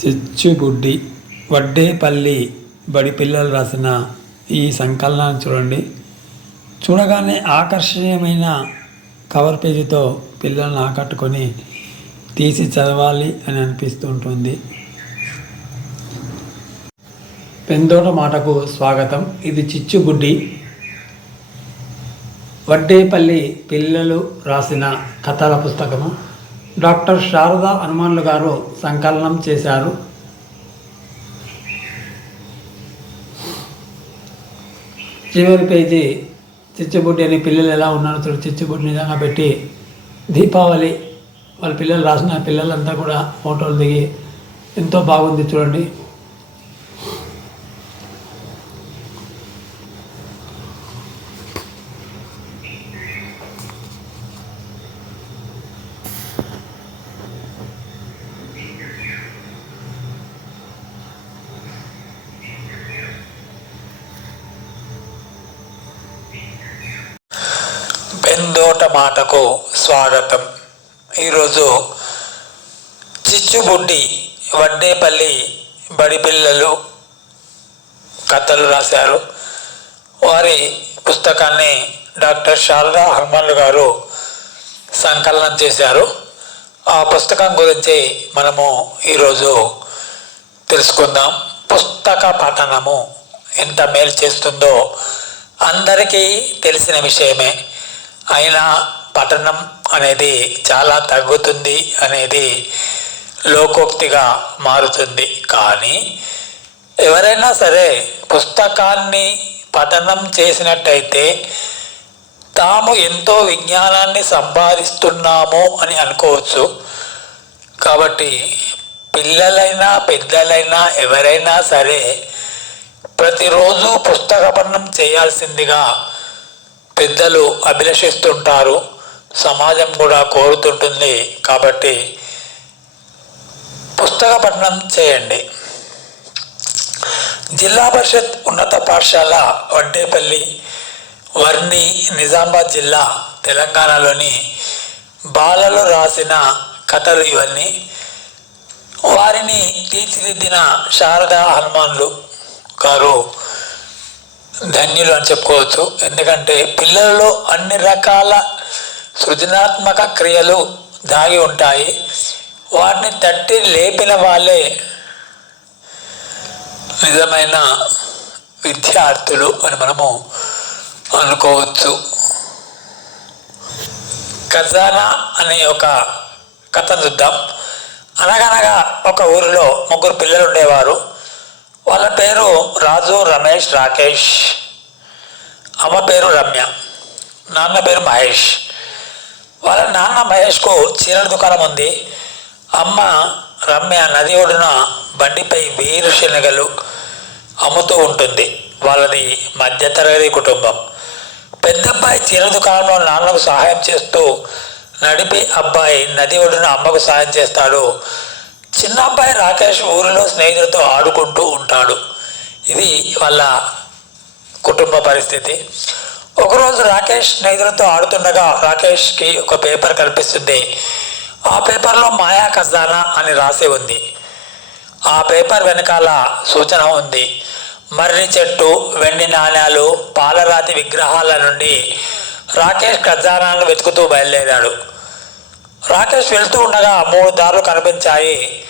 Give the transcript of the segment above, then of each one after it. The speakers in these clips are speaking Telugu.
చిచ్చుబుడ్డి వడ్డేపల్లి బడి పిల్లలు రాసిన ఈ సంకలనాన్ని చూడండి. చూడగానే ఆకర్షణీయమైన కవర్ పేజీతో పిల్లల్ని ఆకట్టుకొని తీసి చదవాలి అని అనిపిస్తుంటుంది పెందోట మాటకు స్వాగతం. ఇది చిచ్చుబుడ్డి వడ్డేపల్లి పిల్లలు రాసిన కథల పుస్తకము? డాక్టర్ శారదా హనుమాన్లు గారు సంకలనం చేశారు. చివరి పేజీ చిచ్చుబుడ్డి అని పిల్లలు ఎలా ఉన్నారో చూడు చిచ్చుబుడ్డి నిజంగా పెట్టి దీపావళి వాళ్ళ పిల్లలు రాసిన పిల్లలంతా కూడా ఫోటోలు దిగి ఎంతో బాగుంది చూడండి. పెందోట మాటకు స్వాగతం. ఈరోజు చిచ్చుబుడ్డి వడ్డేపల్లి బడిపిల్లలు కథలు రాశారు. వారి పుస్తకాన్ని డాక్టర్ శారదా హనుమాన్లు గారు సంకలనం చేశారు. ఆ పుస్తకం గురించి మనము ఈరోజు తెలుసుకుందాం. పుస్తక పఠనము ఎంత మేలు చేస్తుందో అందరికీ తెలిసిన విషయమే. అయినా పఠనం అనేది చాలా తగ్గుతుంది అనేది లోకోక్తిగా మారుతుంది. కానీ ఎవరైనా సరే పుస్తకాన్ని పఠనం చేసినట్టయితే తాము ఎంతో విజ్ఞానాన్ని సంపాదిస్తున్నాము అని అనుకోవచ్చు. కాబట్టి పిల్లలైనా పెద్దలైనా ఎవరైనా సరే ప్రతిరోజు పుస్తక పఠనం చేయాల్సిందిగా పెద్దలు అభిలషిస్తుంటారు. సమాజం కూడా కోరుతుంటుంది కాబట్టి పుస్తక పఠనం చేయండి. జిల్లా పరిషత్ ఉన్నత పాఠశాల వడ్డేపల్లి వర్ణి నిజామాబాద్ జిల్లా తెలంగాణలోని బాలలు రాసిన కథలు ఇవన్నీ. వారిని తీర్చిదిద్దిన శారదా హనుమాన్లు గారు ధన్యులు అని చెప్పుకోవచ్చు. ఎందుకంటే పిల్లలలో అన్ని రకాల సృజనాత్మక క్రియలు దాగి ఉంటాయి. వాటిని తట్టి లేపిన వాళ్ళే నిజమైన విద్యార్థులు అని మనము అనుకోవచ్చు. ఖజానా అనే ఒక కథ చూద్దాం. అనగనగా ఒక ఊరిలో ముగ్గురు పిల్లలు ఉండేవారు. వాళ్ళ పేరు రాజు రమేష్ రాకేష్. అమ్మ పేరు రమ్య. నాన్న పేరు మహేష్. వాళ్ళ నాన్న మహేష్కు చీరల దుకాణం ఉంది. అమ్మ రమ్య నది ఒడిన బండిపై వీరు శనగలు అమ్ముతూ ఉంటుంది. వాళ్ళది మధ్యతరగతి కుటుంబం. పెద్దబ్బాయి చీరల దుకాణంలో నాన్నకు సహాయం చేస్తూ నడిపి అబ్బాయి నది ఒడిన అమ్మకు సహాయం చేస్తాడు. చిన్న అబ్బాయి రాకేష్ ఊరిలో స్నేహితులతో ఆడుకుంటూ ఉంటాడు. ఇది వాళ్ళ కుటుంబ పరిస్థితి. ఒకరోజు రాకేష్ స్నేహితులతో ఆడుతుండగా రాకేష్కి ఒక పేపర్ కనిపిస్తుంది. ఆ పేపర్లో మాయా ఖజానా అని రాసి ఉంది. ఆ పేపర్ వెనకాల సూచన ఉంది. మర్రి చెట్టు వెండి నాణ్యాలు పాలరాతి విగ్రహాల నుండి రాకేష్ ఖజానాను వెతుకుతూ బయలుదేరాడు. రాకేష్ వెళ్తూ ఉండగా మూడు దారులు కనిపించాయి.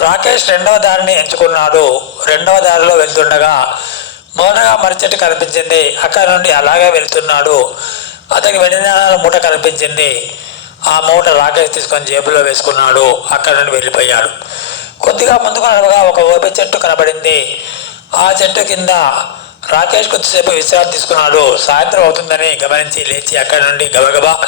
రాకేష్ రెండవ దారిని ఎంచుకున్నాడు. రెండవ దారిలో వెళ్తుండగా మొదటగా మర్రి చెట్టు కనిపించింది. అక్కడ నుండి అలాగే వెళ్తున్నాడు. అతనికి వెండి మూట కనిపించింది. ఆ మూట రాకేష్ తీసుకొని జేబులో వేసుకున్నాడు. అక్కడ నుండి వెళ్ళిపోయాడు. కొద్దిగా ముందుకు నడవగా ఒక ఓపి చెట్టు కనబడింది. ఆ చెట్టు కింద రాకేష్ కొద్దిసేపు విశ్రాంతి తీసుకున్నాడు. సాయంత్రం అవుతుందని గమనించి లేచి అక్కడి నుండి గబగబా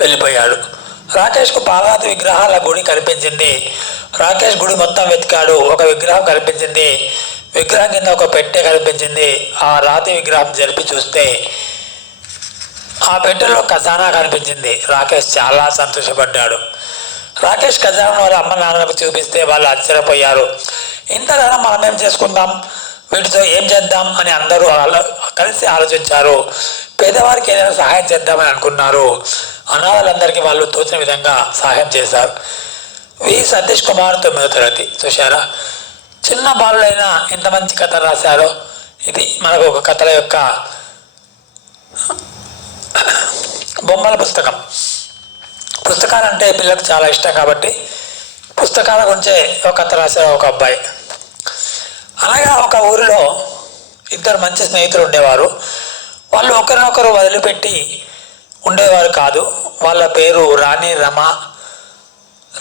వెళ్ళిపోయాడు. రాకేష్కు పార్వతి విగ్రహాల గుడి కనిపించింది. రాకేష్ గుడి మొత్తం వెతికాడు. ఒక విగ్రహం కనిపించింది. విగ్రహం కింద ఒక పెట్టె కనిపించింది. ఆ రాతి విగ్రహం జరిపి చూస్తే ఆ పెట్టెలో ఖజానా కనిపించింది. రాకేష్ చాలా సంతోషపడ్డాడు. రాకేష్ ఖజానా వాళ్ళ అమ్మ నాన్నలకు చూపిస్తే వాళ్ళు ఆశ్చర్యపోయారు. ఇంత ధనం మనం ఏం చేసుకుందాం? వీటితో ఏం చేద్దాం? అని అందరూ ఆలో కలిసి ఆలోచించారు. పేదవారికి ఏదైనా సహాయం చేద్దామని అనుకున్నారు. అనాథలందరికీ వాళ్ళు తోచిన విధంగా సహాయం చేశారు. వి సతీష్ కుమార్ తొమ్మిదో తరగతి. చూశారా? చిన్న బాలుడైన ఎంత మంచి కథ రాశారో? ఇది మనకు ఒక కథల యొక్క బొమ్మల పుస్తకం. పుస్తకాలు అంటే పిల్లలకు చాలా ఇష్టం కాబట్టి పుస్తకాల గురించే ఒక కథ రాశారు ఒక అబ్బాయి. అలాగే ఒక ఊరిలో ఇద్దరు మంచి స్నేహితులు ఉండేవారు. వాళ్ళు ఒకరినొకరు వదిలిపెట్టి ఉండేవారు కాదు. వాళ్ళ పేరు రాణి రమ.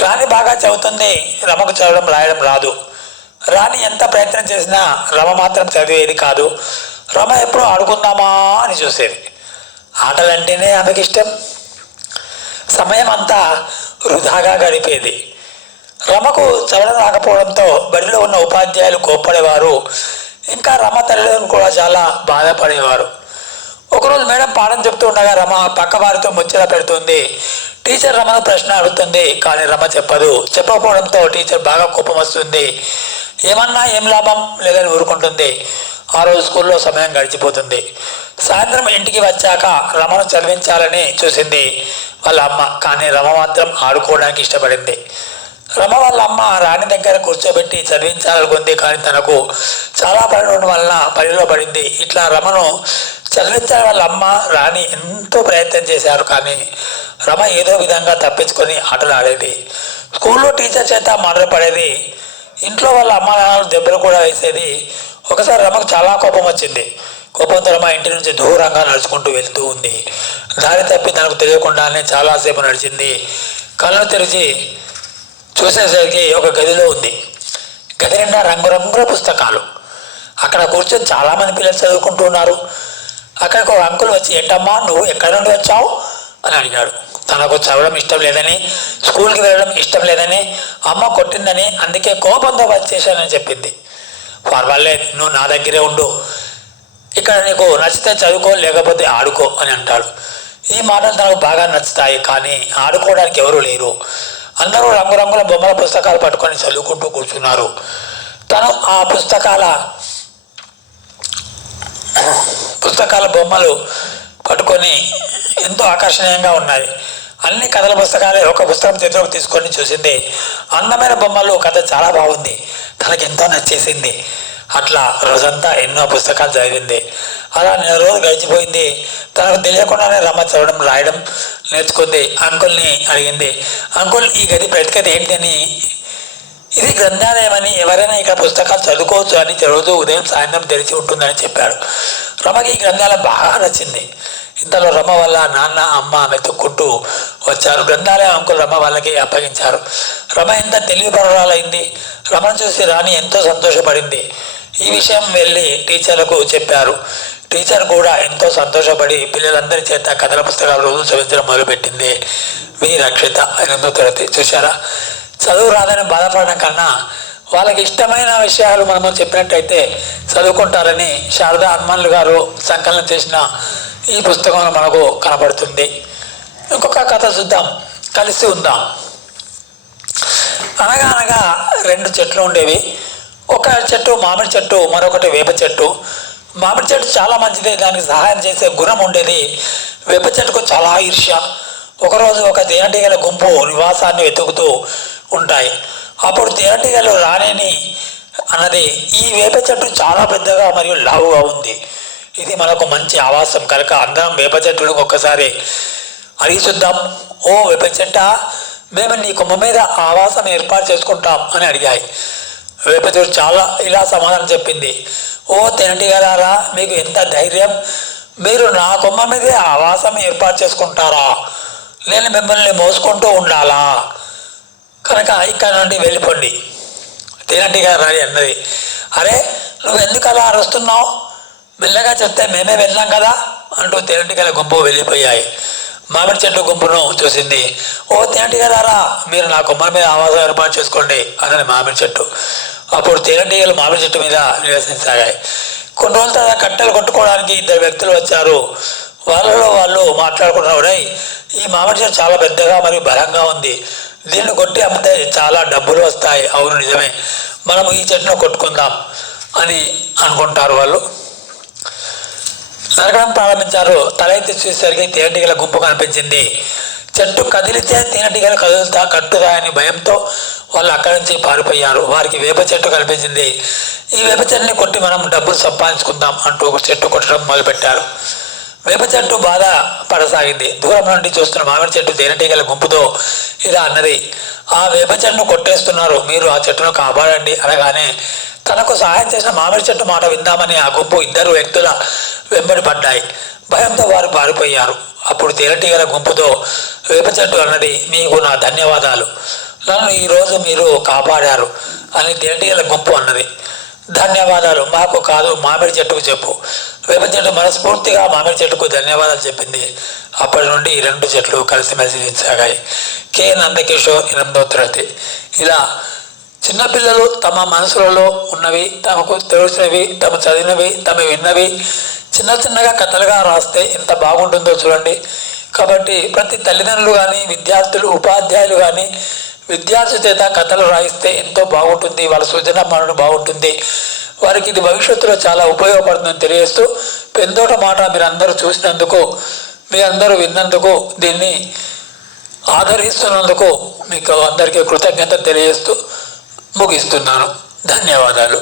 రాణి బాగా చదువుతుంది. రమకు చదవడం రాయడం రాదు. రాణి ఎంత ప్రయత్నం చేసినా రమ మాత్రం చదివేది కాదు. రమ ఎప్పుడు ఆడుకుందామా అని చూసేది. ఆటలంటేనే ఆమెకి ఇష్టం. సమయం అంతా వృధాగా గడిపేది. రమకు చదవడం రాకపోవడంతో బడిలో ఉన్న ఉపాధ్యాయులు కోప్పడేవారు. ఇంకా రమ తల్లిదండ్రులు కూడా చాలా బాధపడేవారు. ఒకరోజు మేడం పాఠం చెప్తూ ఉండగా రమ పక్క వారితో ముచ్చట పెడుతుంది. టీచర్ రమను ప్రశ్న అడుగుతుంది కానీ రమ చెప్పదు. చెప్పకపోవడంతో టీచర్ బాగా కోపం వస్తుంది. ఏమన్నా ఏం లాభం లేదని ఊరుకుంటుంది. ఆ రోజు స్కూల్లో సమయం గడిచిపోతుంది. సాయంత్రం ఇంటికి వచ్చాక రమను చదివించాలని చూసింది వాళ్ళ అమ్మ కానీ రమ మాత్రం ఆడుకోవడానికి ఇష్టపడింది. రమ వాళ్ళ అమ్మ రాణి దగ్గర కూర్చోబెట్టి చదివించాలనుకుంది కానీ తనకు చాలా పని ఉండడం వలన పనిలో పడింది. ఇట్లా రమను చదివించాలి వాళ్ళ అమ్మ రాణి ఎంతో ప్రయత్నం చేశారు. కానీ రమ ఏదో విధంగా తప్పించుకొని ఆటలు ఆడేది. స్కూల్లో టీచర్ చేత మాటలు పడేది. ఇంట్లో వాళ్ళ అమ్మ నాన్నలు దెబ్బలు కూడా వేసేది. ఒకసారి రమకు చాలా కోపం వచ్చింది. కోపంతో రమ ఇంటి నుంచి దూరంగా నడుచుకుంటూ వెళ్తూ ఉంది. దారి తప్పి తనకు తెలియకుండానే చాలాసేపు నడిచింది. కళ్ళు తెరిచి చూసేసరికి ఒక గదిలో ఉంది. గది నిండా రంగురంగుల పుస్తకాలు. అక్కడ కూర్చొని చాలామంది పిల్లలు చదువుకుంటున్నారు అక్కడికి ఒక అంకుల్ వచ్చి ఏంటమ్మా నువ్వు ఎక్కడ నుండి వచ్చావు? అని అడిగాడు. తనకు చదవడం ఇష్టం లేదని స్కూల్కి వెళ్ళడం ఇష్టం లేదని అమ్మ కొట్టిందని అందుకే కోపంతో వచ్చేసానని చెప్పింది. పర్వాలేదు నువ్వు నా దగ్గరే ఉండు. ఇక్కడ నీకు నచ్చితే చదువుకో లేకపోతే ఆడుకో అని అంటాడు. ఈ మాటలు తనకు బాగా నచ్చుతాయి కానీ ఆడుకోవడానికి ఎవరు లేరు. అందరూ రంగురంగుల బొమ్మల పుస్తకాలు పట్టుకొని చదువుకుంటూ కూర్చున్నారు. తను ఆ పుస్తకాల పుస్తకాల బొమ్మలు పట్టుకొని ఎంతో ఆకర్షణీయంగా ఉన్నాయి. అన్ని కథల పుస్తకాలే ఒక పుస్తకం చేతిలోకి తీసుకొని చూసింది. అందమైన బొమ్మలు కథ చాలా బాగుంది. తనకి ఎంతో నచ్చేసింది. అట్లా రోజంతా ఎన్నో పుస్తకాలు చదివింది. అలా నెల రోజులు గడిచిపోయింది. తనకు తెలియకుండానే రమ్మ చదవడం రాయడం నేర్చుకుంది. అంకుల్ని అడిగింది. అంకుల్ ఈ గది ప్రతిగది ఏంటని? ఇది గ్రంథాలయమని ఎవరైనా ఇక్కడ పుస్తకాలు చదువుకోవచ్చు అని రోజు ఉదయం సాయంత్రం తెరిచి ఉంటుందని చెప్పాడు. రమకి ఈ గ్రంథాలయం బాగా నచ్చింది. ఇంతలో రమ వల్ల నాన్న అమ్మ వెతుక్కుంటూ వచ్చారు. గ్రంథాలయం అంకుల్ రమ వాళ్ళకి అప్పగించారు. రమ ఎంత తెలివిపరాలైంది. రమను చూసి రాణి ఎంతో సంతోషపడింది. ఈ విషయం వెళ్ళి టీచర్లకు చెప్పారు. టీచర్ కూడా ఎంతో సంతోషపడి పిల్లలందరి చేత కథల పుస్తకాలు రోజు చదివించడం మొదలుపెట్టింది. వి. రక్షిత ఎనిమిదో తరగతి. చూశారా? చదువు రాదని బాధపడడం కన్నా వాళ్ళకి ఇష్టమైన విషయాలు మనము చెప్పినట్టయితే చదువుకుంటారని శారదా హనుమాన్లు గారు సంకలనం చేసిన ఈ పుస్తకంలో మనకు కనపడుతుంది ఇంకొక కథ చూద్దాం. కలిసి ఉందాం. అనగా అనగా రెండు చెట్లు ఉండేవి. ఒక చెట్టు మామిడి చెట్టు మరొకటి వేప చెట్టు. మామిడి చెట్టు చాలా మంచిది దానికి సహాయం చేసే గుణం ఉండేది. వేప చెట్టుకు చాలా ఈర్ష్య. ఒకరోజు ఒక తేనెటీగల గుంపు నివాసాన్ని వెతుకుతూ ఉంటాయి. అప్పుడు తేనెటీగలు రాణిని అన్నది ఈ వేప చెట్టు చాలా పెద్దగా మరియు లావుగా ఉంది. ఇది మనకు మంచి ఆవాసం. కనుక అందరం వేప చెట్టులకు ఒక్కసారి అడిగి చూద్దాం. ఓ వేప చెట్ట మేము నీ కుమ్మ మీద ఆవాసం ఏర్పాటు చేసుకుంటాం అని అడిగాయి. వేప చెట్టు చాలా ఇలా సమాధానం చెప్పింది. ఓ తేనెటీగలారా మీకు ఎంత ధైర్యం? మీరు నా కుమ్మ మీదే ఆవాసం ఏర్పాటు చేసుకుంటారా? నేను మిమ్మల్ని మోసుకుంటూ ఉండాలా? కనుక ఇక్కడ నుండి వెళ్ళిపోండి. తేనెటీగ రాని అన్నది. అరే నువ్వు ఎందుకు అలా అరుస్తున్నావు? మెల్లగా చెప్తే మేమే వెళ్ళాం కదా అంటూ తేనెటీగల గుంపు వెళ్ళిపోయాయి. మామిడి చెట్టు గుంపును చూసింది. ఓ తేనెటీగలారా మీరు నా కొమ్మల మీద ఆవాసం ఏర్పాటు చేసుకోండి అన్నది మామిడి చెట్టు. అప్పుడు తేనెటీగలు మామిడి చెట్టు మీద నివసించాయి కొన్ని రోజుల తర్వాత కట్టెలు కొట్టుకోవడానికి ఇద్దరు వ్యక్తులు వచ్చారు. వాళ్ళలో వాళ్ళు మాట్లాడుకున్నారు ఈ మామిడి చెట్టు చాలా పెద్దగా మరియు బలంగా ఉంది. దీన్ని కొట్టి అమ్మితే చాలా డబ్బులు వస్తాయి. అవును నిజమే. మనం ఈ చెట్టును కొట్టుకుందాం అని అనుకుంటారు వాళ్ళు. నరకడం ప్రారంభించారు. తల ఎత్తి చూసేసరికి తేనెటీగల గుంపు కనిపించింది. చెట్టు కదిలితే తేనెటీగలు కదులుతా కట్టుదా అని భయంతో వాళ్ళు అక్కడి నుంచి పారిపోయారు. వారికి వేప చెట్టు కనిపించింది. ఈ వేప చెట్టుని కొట్టి మనం డబ్బులు సంపాదించుకుందాం అంటూ ఒక చెట్టు కొట్టడం మొదలుపెట్టారు. వేప చెట్టు బాధ పడసాగింది. దూరం నుండి చూస్తున్న మామిడి చెట్టు తేనెటీగల గుంపుతో ఇలా అన్నది. ఆ వేప చెట్టును కొట్టేస్తున్నారు. మీరు ఆ చెట్టును కాపాడండి అనగానే తనకు సహాయం చేసిన మామిడి చెట్టు మాట విందామని ఆ గుంపు ఇద్దరు వ్యక్తుల వెంబడి పడ్డాయి. భయంతో వారు పారిపోయారు. అప్పుడు తేనెటీగల గుంపుతో వేప చెట్టు అన్నది మీకు నా ధన్యవాదాలు. నన్ను ఈరోజు మీరు కాపాడారు అని తేనెటీగల గుంపు అన్నది. ధన్యవాదాలు. మాకు కాదు మామిడి చెట్టుకు చెప్పు. వేప చెట్టు మనస్ఫూర్తిగా మామిడి చెట్టుకు ధన్యవాదాలు చెప్పింది. అప్పటి నుండి ఈ రెండు చెట్లు కలిసిమెలిసి సాగాయి. కె. నందకిషోర్ ఎనిమిదో తరగతి. ఇలా చిన్నపిల్లలు తమ మనసులలో ఉన్నవి తమకు తెలిసినవి తమ చదివినవి తమ విన్నవి చిన్న చిన్నగా కథలుగా రాస్తే ఎంత బాగుంటుందో చూడండి. కాబట్టి ప్రతి తల్లిదండ్రులు కానీ విద్యార్థులు ఉపాధ్యాయులు కానీ విద్యార్థి చేత కథలు రాయిస్తే ఎంతో బాగుంటుంది వాళ్ళ సృజన మరణ బాగుంటుంది. వారికి ఇది భవిష్యత్తులో చాలా ఉపయోగపడుతుందని తెలియజేస్తూ పెందోట మాట మీరు అందరూ చూసినందుకు మీరందరూ విన్నందుకు దీన్ని ఆదరిస్తున్నందుకు మీకు అందరికీ కృతజ్ఞత తెలియజేస్తూ ముగిస్తున్నాను. ధన్యవాదాలు.